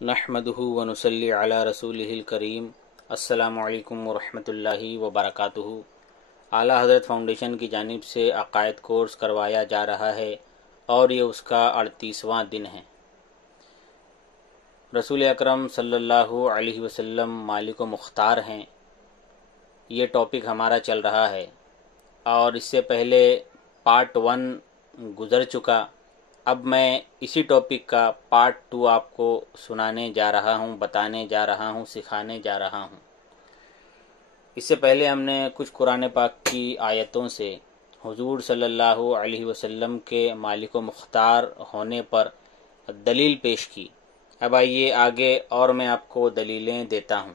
نحمده ونصلی علی رسولہ الکریم۔ السلام علیکم ورحمۃ اللہ وبرکاتہ۔ اعلیٰ حضرت فاؤنڈیشن کی جانب سے عقائد کورس کروایا جا رہا ہے اور یہ اس کا 38واں دن ہے۔ رسول اکرم صلی اللہ علیہ وسلم مالک و مختار ہیں، یہ ٹاپک ہمارا چل رہا ہے اور اس سے پہلے پارٹ 1 گزر چکا۔ اب میں اسی ٹاپک کا پارٹ 2 آپ کو سنانے جا رہا ہوں، بتانے جا رہا ہوں، سکھانے جا رہا ہوں۔ اس سے پہلے ہم نے کچھ قرآن پاک کی آیتوں سے حضور صلی اللہ علیہ وسلم کے مالک و مختار ہونے پر دلیل پیش کی۔ اب آئیے آگے اور میں آپ کو دلیلیں دیتا ہوں۔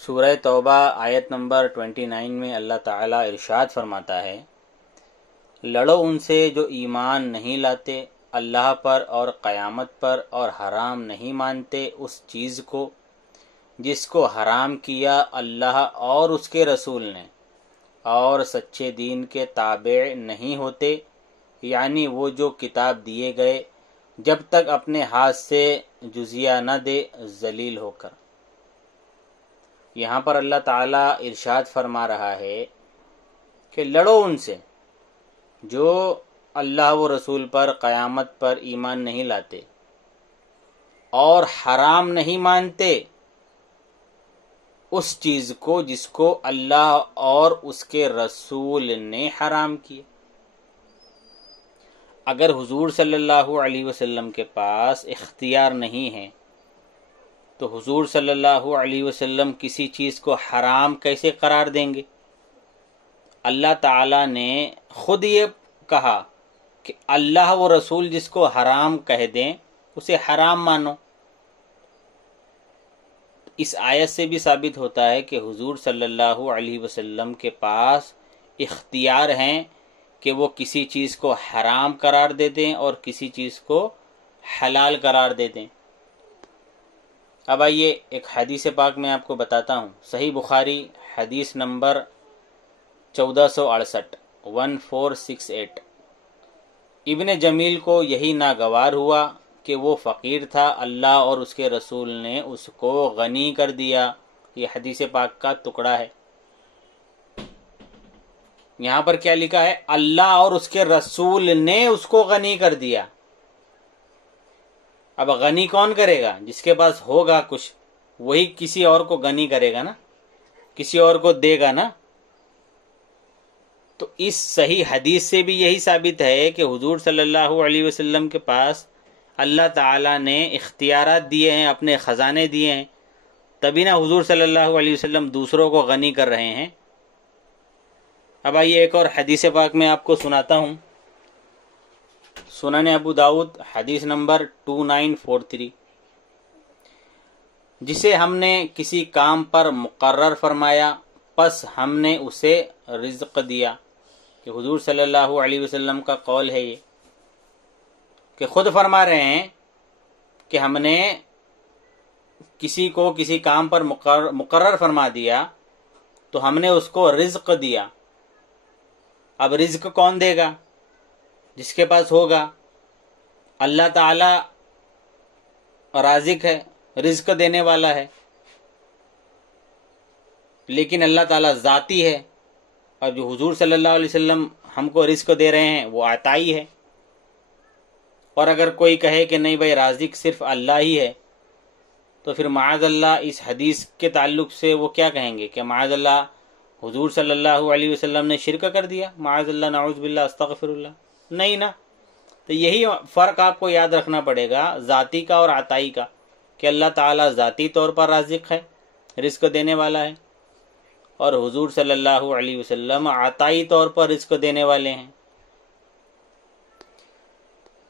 سورہ توبہ آیت نمبر 29 میں اللہ تعالیٰ ارشاد فرماتا ہے، لڑو ان سے جو ایمان نہیں لاتے اللہ پر اور قیامت پر اور حرام نہیں مانتے اس چیز کو جس کو حرام کیا اللہ اور اس کے رسول نے، اور سچے دین کے تابع نہیں ہوتے، یعنی وہ جو کتاب دیے گئے جب تک اپنے ہاتھ سے جزیہ نہ دے ذلیل ہو کر۔ یہاں پر اللہ تعالیٰ ارشاد فرما رہا ہے کہ لڑو ان سے جو اللہ و رسول پر قیامت پر ایمان نہیں لاتے اور حرام نہیں مانتے اس چیز کو جس کو اللہ اور اس کے رسول نے حرام کیا۔ اگر حضور صلی اللہ علیہ وسلم کے پاس اختیار نہیں ہے تو حضور صلی اللہ علیہ وسلم کسی چیز کو حرام کیسے قرار دیں گے؟ اللہ تعالیٰ نے خود یہ کہا کہ اللہ و رسول جس کو حرام کہہ دیں اسے حرام مانو۔ اس آیت سے بھی ثابت ہوتا ہے کہ حضور صلی اللہ علیہ وسلم کے پاس اختیار ہیں کہ وہ کسی چیز کو حرام قرار دے دیں اور کسی چیز کو حلال قرار دے دیں۔ اب آئیے ایک حدیث پاک میں آپ کو بتاتا ہوں۔ صحیح بخاری حدیث نمبر 1468 1468۔ ابن جمیل کو یہی ناگوار ہوا کہ وہ فقیر تھا، اللہ اور اس کے رسول نے اس کو غنی کر دیا۔ یہ حدیث پاک کا ٹکڑا ہے۔ یہاں پر کیا لکھا ہے؟ اللہ اور اس کے رسول نے اس کو غنی کر دیا۔ اب غنی کون کرے گا؟ جس کے پاس ہوگا کچھ وہی کسی اور کو غنی کرے گا نا، کسی اور کو دے گا نا۔ تو اس صحیح حدیث سے بھی یہی ثابت ہے کہ حضور صلی اللہ علیہ وسلم کے پاس اللہ تعالیٰ نے اختیارات دیے ہیں، اپنے خزانے دیے ہیں، تبھی نہ حضور صلی اللہ علیہ وسلم دوسروں کو غنی کر رہے ہیں۔ اب آئیے ایک اور حدیث پاک میں آپ کو سناتا ہوں۔ سنن ابو داؤد حدیث نمبر 2943۔ جسے ہم نے کسی کام پر مقرر فرمایا پس ہم نے اسے رزق دیا۔ کہ حضور صلی اللہ علیہ وسلم کا قول ہے یہ کہ خود فرما رہے ہیں کہ ہم نے کسی کو کسی کام پر مقرر فرما دیا تو ہم نے اس کو رزق دیا۔ اب رزق کون دے گا؟ جس کے پاس ہوگا۔ اللہ تعالی رازق ہے، رزق دینے والا ہے، لیکن اللہ تعالیٰ ذاتی ہے، اور جو حضور صلی اللہ علیہ وسلم ہم کو رزق دے رہے ہیں وہ عطائی ہے۔ اور اگر کوئی کہے کہ نہیں بھائی رازق صرف اللہ ہی ہے تو پھر معاذ اللہ اس حدیث کے تعلق سے وہ کیا کہیں گے کہ معاذ اللہ حضور صلی اللہ علیہ وسلم نے شرک کر دیا، معاذ اللہ، نعوذ باللہ، استغفر اللہ۔ نہیں نا، تو یہی فرق آپ کو یاد رکھنا پڑے گا ذاتی کا اور عطائی کا، کہ اللہ تعالیٰ ذاتی طور پر رازق ہے، رزق دینے والا ہے، اور حضور صلی اللہ علیہ وسلم عطائی طور پر رزق دینے والے ہیں۔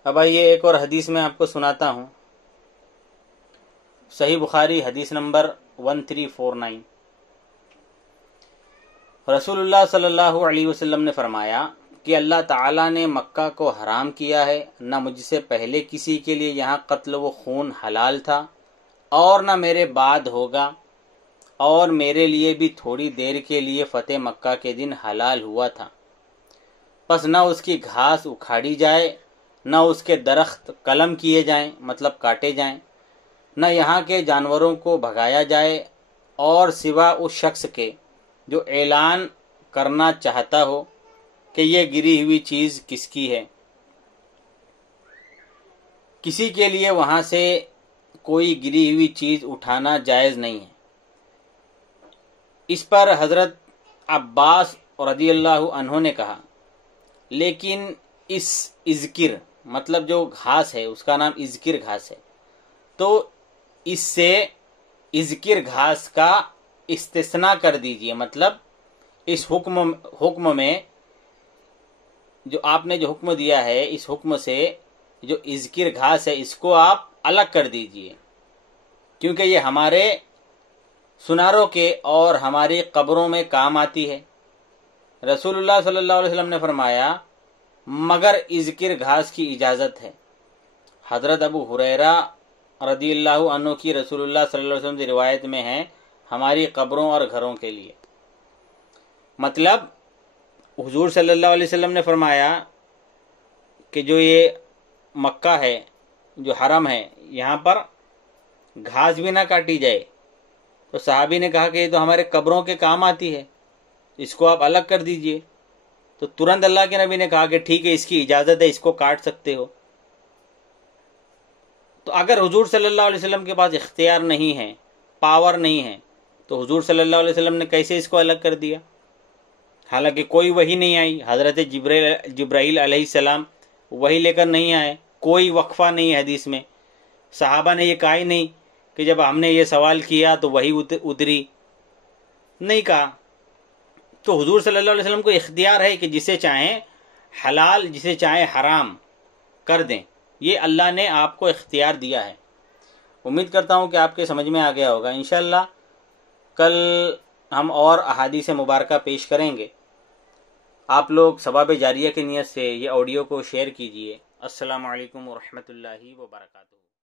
اب آئیے ایک اور حدیث میں آپ کو سناتا ہوں۔ صحیح بخاری حدیث نمبر 1349۔ رسول اللہ صلی اللہ علیہ وسلم نے فرمایا کہ اللہ تعالیٰ نے مکہ کو حرام کیا ہے، نہ مجھ سے پہلے کسی کے لیے یہاں قتل و خون حلال تھا اور نہ میرے بعد ہوگا، اور میرے لیے بھی تھوڑی دیر کے لیے فتح مکہ کے دن حلال ہوا تھا۔ پس نہ اس کی گھاس اکھاڑی جائے، نہ اس کے درخت قلم کیے جائیں، مطلب کاٹے جائیں، نہ یہاں کے جانوروں کو بھگایا جائے اور سوا اس شخص کے جو اعلان کرنا چاہتا ہو کہ یہ گری ہوئی چیز کس کی ہے۔ کسی کے لیے وہاں سے کوئی گری ہوئی چیز اٹھانا جائز نہیں ہے۔ اس پر حضرت عباس رضی اللہ عنہ نے کہا، لیکن اس اذکر مطلب جو گھاس ہے اس کا نام اذکر گھاس ہے، تو اس سے اذکر گھاس کا استثناء کر دیجئے، مطلب اس حکم میں جو آپ نے جو حکم دیا ہے اس حکم سے جو اذکر گھاس ہے اس کو آپ الگ کر دیجئے، کیونکہ یہ ہمارے سناروں کے اور ہماری قبروں میں کام آتی ہے۔ رسول اللہ صلی اللہ علیہ وسلم نے فرمایا مگر اذکر گھاس کی اجازت ہے۔ حضرت ابو ہریرہ رضی اللہ عنہ کی رسول اللہ صلی اللہ علیہ وسلم کی روایت میں ہے ہماری قبروں اور گھروں کے لیے، مطلب حضور صلی اللہ علیہ وسلم نے فرمایا کہ جو یہ مکہ ہے جو حرم ہے یہاں پر گھاس بھی نہ کاٹی جائے، تو صحابی نے کہا کہ یہ تو ہمارے قبروں کے کام آتی ہے، اس کو آپ الگ کر دیجئے، تو ترنت اللہ کے نبی نے کہا کہ ٹھیک ہے اس کی اجازت ہے، اس کو کاٹ سکتے ہو۔ تو اگر حضور صلی اللہ علیہ وسلم کے پاس اختیار نہیں ہے، پاور نہیں ہے، تو حضور صلی اللہ علیہ وسلم نے کیسے اس کو الگ کر دیا؟ حالانکہ کوئی وحی نہیں آئی، حضرت جبرائیل علیہ السلام وحی لے کر نہیں آئے، کوئی وقفہ نہیں ہے حدیث میں، صحابہ نے یہ کہا ہی نہیں کہ جب ہم نے یہ سوال کیا تو وحی اتری، نہیں کہا۔ تو حضور صلی اللہ علیہ وسلم کو اختیار ہے کہ جسے چاہیں حلال جسے چاہیں حرام کر دیں، یہ اللہ نے آپ کو اختیار دیا ہے۔ امید کرتا ہوں کہ آپ کے سمجھ میں آ گیا ہوگا۔ انشاءاللہ کل ہم اور احادیث مبارکہ پیش کریں گے۔ آپ لوگ ثواب جاریہ کی نیت سے یہ آڈیو کو شیئر کیجئے۔ السلام علیکم ورحمۃ اللہ وبرکاتہ۔